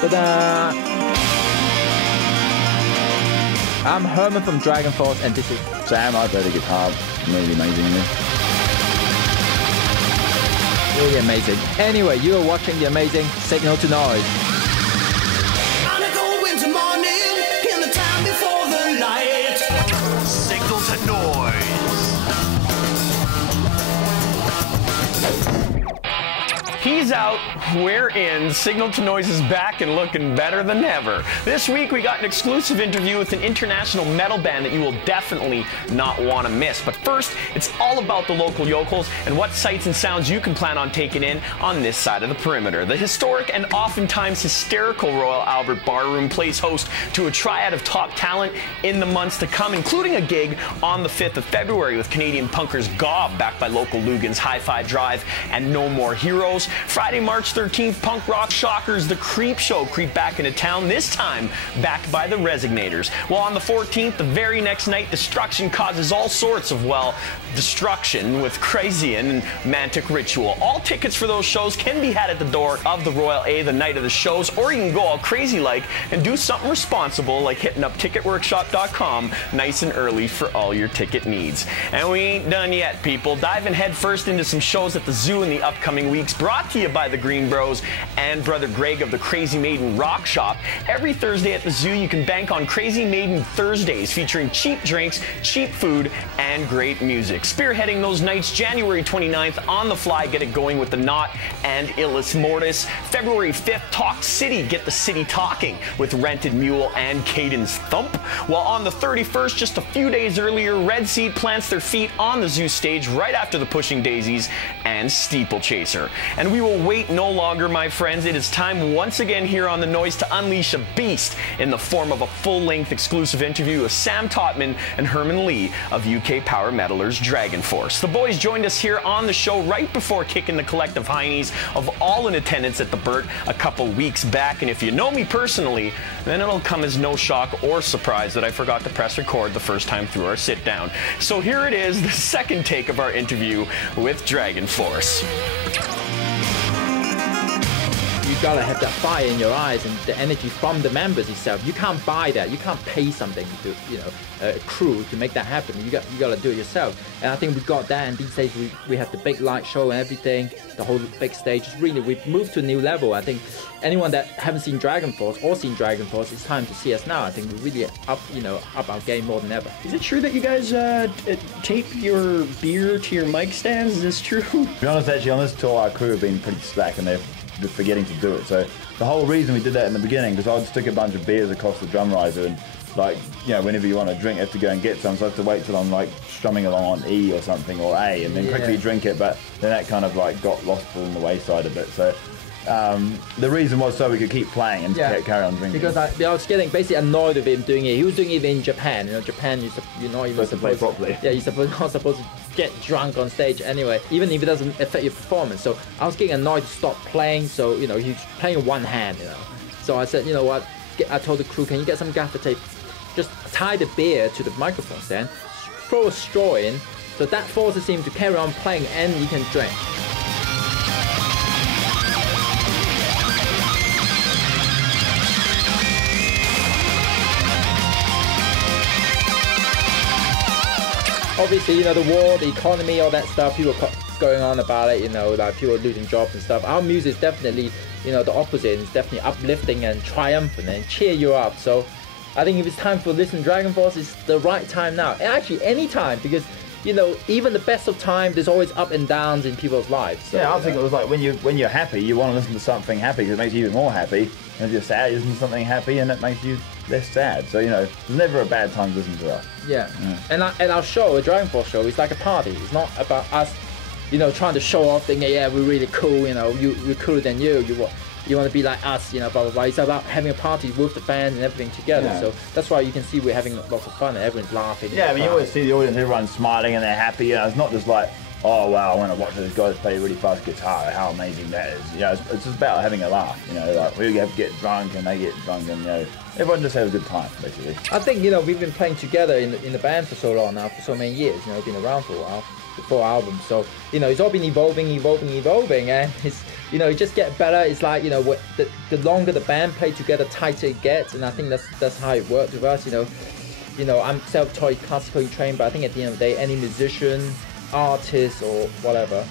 Ta-da! I'm Herman from Dragonforce, and this is Sam. I play the guitar really amazingly. Really amazing. Anyway, you are watching the amazing Signal to Noise. On a cold winter morning, in the time before the light. Signal to Noise. He's out, we're in. Signal to Noise is back and looking better than ever. This week we got an exclusive interview with an international metal band that you will definitely not want to miss. But first, it's all about the local yokels and what sights and sounds you can plan on taking in on this side of the perimeter. The historic and oftentimes hysterical Royal Albert Barroom plays host to a triad of top talent in the months to come, including a gig on the 5th of February with Canadian punkers Gob, backed by local Lugan's Hi-Fi Drive and No More Heroes. Friday, March 13th, punk rock shockers The Creep Show creep back into town, this time backed by the Resignators. While on the 14th, the very next night, Destruction causes all sorts of, well, destruction with Crazian and Mantic Ritual. All tickets for those shows can be had at the door of the Royal A the night of the shows, or you can go all crazy-like and do something responsible like hitting up ticketworkshop.com nice and early for all your ticket needs. And we ain't done yet, people. Diving headfirst into some shows at the zoo in the upcoming weeks, brought to you by the Green Bros and Brother Greg of the Crazy Maiden Rock Shop. Every Thursday at the zoo, you can bank on Crazy Maiden Thursdays, featuring cheap drinks, cheap food, and great music. Spearheading those nights, January 29th, On the Fly, get it going with the Knot and Illis Mortis. February 5th, Talk City, get the city talking with Rented Mule and Caden's Thump. While on the 31st, just a few days earlier, Red Seed plants their feet on the zoo stage right after the Pushing Daisies and Steeplechaser. And we will wait no longer, my friends. It is time once again here on The Noise to unleash a beast in the form of a full-length exclusive interview with Sam Totman and Herman Lee of UK power metalers Dragonforce. The boys joined us here on the show right before kicking the collective heinies of all in attendance at the Burt a couple weeks back. And if you know me personally, then it'll come as no shock or surprise that I forgot to press record the first time through our sit-down. So here it is, the second take of our interview with Dragonforce. You gotta have that fire in your eyes and the energy from the members itself. You can't buy that. You can't pay something to, a crew to make that happen. You gotta do it yourself. And I think we got that. And these days we have the big light show and everything, the whole big stage. Really, we've moved to a new level. I think anyone that haven't seen Dragonforce or seen Dragonforce, it's time to see us now. I think we're really up our game more than ever. Is it true that you guys tape your beer to your mic stands? Is this true? To be honest, actually, on this tour, our crew have been pretty slack and they're forgetting to do it. So the whole reason we did that in the beginning, because I'd stick a bunch of beers across the drum riser and whenever you want to drink, you have to go and get some. So I have to wait till I'm strumming along on E or something or A and then quickly drink it. But then that kind of got lost along the wayside a bit. So the reason was so we could keep playing and carry on drinking. Because I was getting basically annoyed with him doing it. He was doing it in Japan. Japan, you're not even supposed to play properly. Yeah, you're not supposed to get drunk on stage anyway, even if it doesn't affect your performance. So I was getting annoyed to stop playing. So he's playing with one hand. So I said, you know what? I told the crew, can you get some gaffer tape? Just tie the beer to the microphone stand, throw a straw in, so that forces him to carry on playing, and you can drink. Obviously, the war, the economy, all that stuff, people going on about it, like people losing jobs and stuff. Our music is definitely, the opposite. It's definitely uplifting and triumphant and cheer you up. So I think if it's time for Listen Dragonforce, it's the right time now. And actually, any time, because, even the best of time, there's always up and downs in people's lives. So, I think it was like when you're happy, you want to listen to something happy because it makes you even more happy. And if you're sad, you listen to something happy and it makes you less sad. So, there's never a bad time to listen to us. Yeah. And our show, a Dragonforce show, is like a party. It's not about us, trying to show off, thinking, yeah, we're really cool, we're cooler than you. You want to be like us, blah, blah, blah. It's about having a party with the fans and everything together. Yeah. So that's why you can see we're having lots of fun and everyone's laughing. Yeah, you always see the audience, everyone's smiling and they're happy. It's not just like, oh wow, I want to watch those guys play a really fast guitar, how amazing that is. It's just about having a laugh. We have to get drunk and they get drunk and everyone just has a good time, basically. I think we've been playing together in the band for so long now, for so many years. We've been around for a while. the 4 albums. So, you know, it's all been evolving, and it's, you know, it just get better. It's like, you know, the longer the band play together, tighter it gets, and I think that's how it worked with us. You know, I'm self-taught, classically trained, but I think at the end of the day, any musician, artist, or whatever,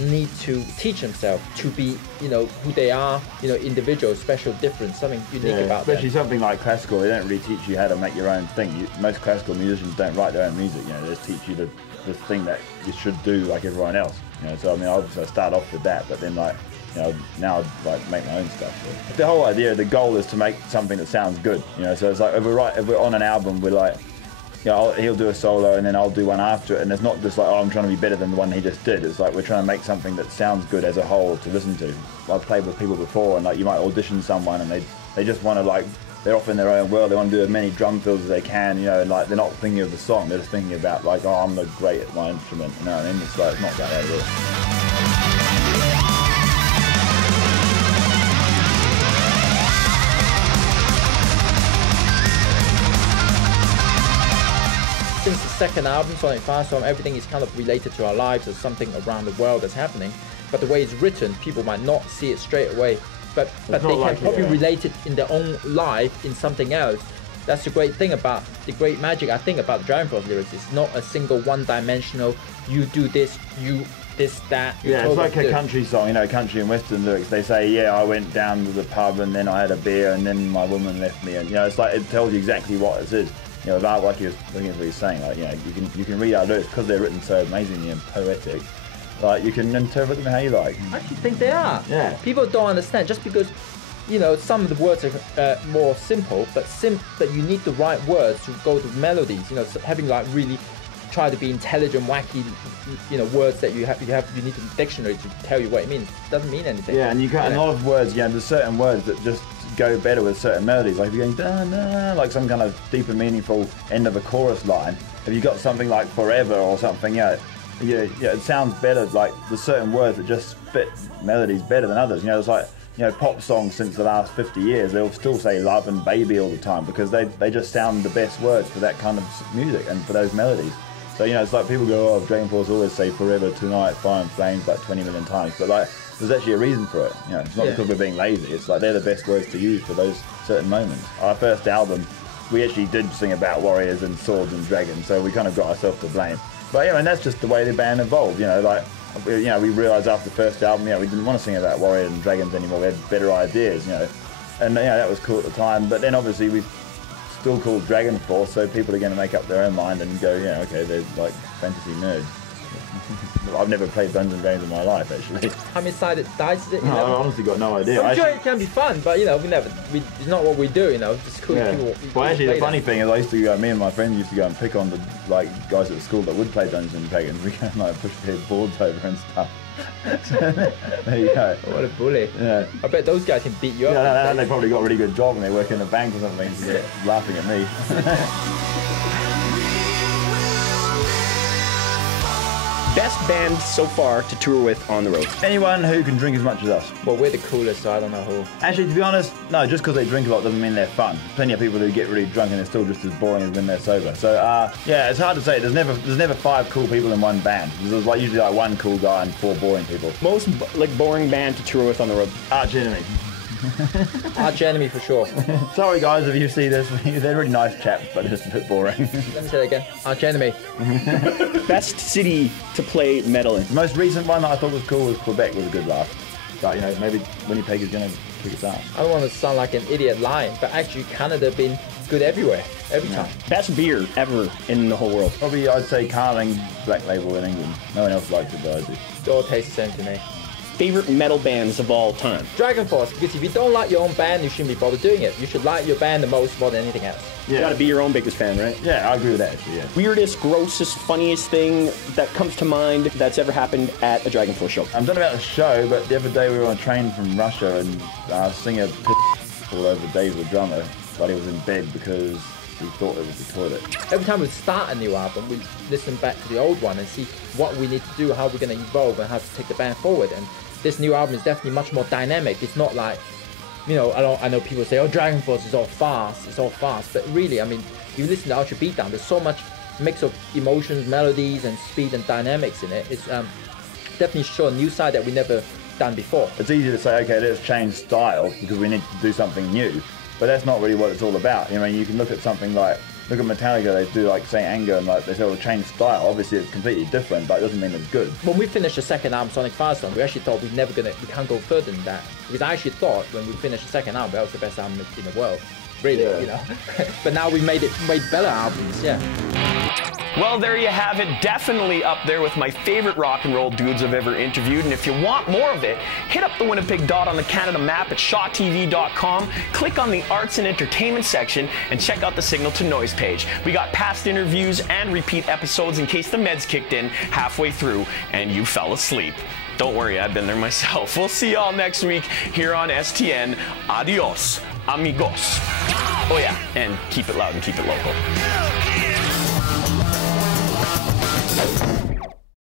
need to teach themselves to be, you know, who they are, you know, individual, special, different, something unique about them. Especially something like classical, they don't really teach you how to make your own thing. Most classical musicians don't write their own music, you know, they just teach you the thing that you should do like everyone else. You know, so I mean, obviously I start off with that, but then like, you know, now I'd like make my own stuff. But the whole idea, the goal is to make something that sounds good. You know, so it's like if we're on an album, we're like, you know, he'll do a solo and then I'll do one after it, and it's not just like, oh, I'm trying to be better than the one he just did. It's like we're trying to make something that sounds good as a whole to listen to. I've played with people before, and like you might audition someone and they just want to, like, they're off in their own world, they want to do as many drum fills as they can, you know, and like they're not thinking of the song, they're just thinking about like, oh, I'm great at my instrument, you know what I mean? It's like, it's not that at all. Since the second album, Sonic Firestorm, everything is kind of related to our lives or something around the world that's happening. But the way it's written, people might not see it straight away. But they can probably relate it in their own life in something else. That's the great thing about, the great magic I think about the Dragonforce lyrics. It's not a single one-dimensional, you do this, you this, that. Yeah, it's like a country song, you know, country and western lyrics. They say, yeah, I went down to the pub and then I had a beer and then my woman left me. And, you know, it's like, it tells you exactly what it is. You know, about like he was looking at what he's saying, like, you know, you can read our lyrics because they're written so amazingly and poetic. Like, you can interpret them how you like. I actually think they are. Yeah. People don't understand just because, you know, some of the words are more simple, but you need the right words to go to melodies. You know, so having like really try to be intelligent, wacky, you know, words that you need a dictionary to tell you what it means. It doesn't mean anything. Yeah, and you can't. A lot of words, you know, there's certain words that just go better with certain melodies. Like if you're going da da, like some kind of deeper, meaningful end of a chorus line. If you got something like forever or something, yeah, it sounds better. Like there's certain words that just fit melodies better than others. You know, it's like, you know, pop songs since the last 50 years, they'll still say love and baby all the time because they just sound the best words for that kind of music and for those melodies. So, you know, it's like people go, oh, Dragonforce always say forever, tonight, fire and flames like 20 million times. But like, there's actually a reason for it. You know, it's not because we're being lazy. It's like they're the best words to use for those certain moments. Our first album, we actually did sing about warriors and swords and dragons, so we kind of got ourselves to blame. But, you know, and that's just the way the band evolved. You know, like, you know, we realised after the first album, you know, we didn't want to sing about warriors and dragons anymore. We had better ideas, you know. And, you know, that was cool at the time. But then obviously we still called Dragonforce, so people are going to make up their own mind and go, yeah, okay, they're like fantasy nerds. I've never played Dungeons and Dragons in my life, actually. How many sided dice is it? No, I honestly got no idea. I'm sure it can be fun, but you know, it's not what we do, you know, it's cool people. Well, actually, the funny thing is, I used to go, me and my friends used to go and pick on the like guys at school that would play Dungeons and Dragons. We go and like push their boards over and stuff. So, there you go. What a bully. Yeah. I bet those guys can beat you up. Yeah, and they probably got a really good job and they work in a bank or something, so they're laughing at me. Best band so far to tour with on the road? Anyone who can drink as much as us. Well, we're the coolest, so I don't know who. Actually, to be honest, no, just because they drink a lot doesn't mean they're fun. Plenty of people who get really drunk and they're still just as boring as when they're sober. So, yeah, it's hard to say. There's never 5 cool people in one band. There's like usually like 1 cool guy and 4 boring people. Most like boring band to tour with on the road? Arch Enemy. Arch Enemy for sure. Sorry guys if you see this, they're really nice chaps, but just a bit boring. Let me say that again. Arch Enemy. Best city to play metal in? The most recent one that I thought was cool was Quebec. Was a good laugh. But, you know, maybe Winnipeg is going to kick us out. I don't want to sound like an idiot lying, but actually Canada been good everywhere, every time. Best beer ever in the whole world? Probably I'd say Carling Black Label in England. No one else likes it, but I do. It all tastes the same to me. Favorite metal bands of all time? Dragonforce, because if you don't like your own band, you shouldn't be bothered doing it. You should like your band the most more than anything else. You gotta be your own biggest fan, right? Yeah, I agree with that actually, yeah. Weirdest, grossest, funniest thing that comes to mind that's ever happened at a Dragonforce show? I'm talking about the show, but the other day we were on a train from Russia and our singer pissed all over Dave the drummer, but he was in bed because he thought it was the toilet. Every time we start a new album, we listen back to the old one and see what we need to do, how we're going to evolve and how to take the band forward. And this new album is definitely much more dynamic. It's not like, you know, I know people say, oh, Dragonforce is all fast, but really, I mean, you listen to Ultra Beatdown, there's so much mix of emotions, melodies, and speed and dynamics in it. It's definitely show a new side that we never done before. It's easy to say, okay, let's change style because we need to do something new, but that's not really what it's all about. You know, you can look at something like, look at Metallica, they do like Saint Anger, and like they say, well, change style. Obviously, it's completely different, but it doesn't mean it's good. When we finished the second album, Sonic Firestorm, we actually thought we can't go further than that, because I actually thought when we finished the second album, that was the best album in the world, really, you know. But now we made better albums, yeah. Well, there you have it. Definitely up there with my favorite rock and roll dudes I've ever interviewed. And if you want more of it, hit up the Winnipeg dot on the Canada map at shawtv.com. Click on the Arts and Entertainment section and check out the Signal to Noise page. We got past interviews and repeat episodes in case the meds kicked in halfway through and you fell asleep. Don't worry, I've been there myself. We'll see y'all next week here on STN. Adios, amigos. Oh yeah, and keep it loud and keep it local.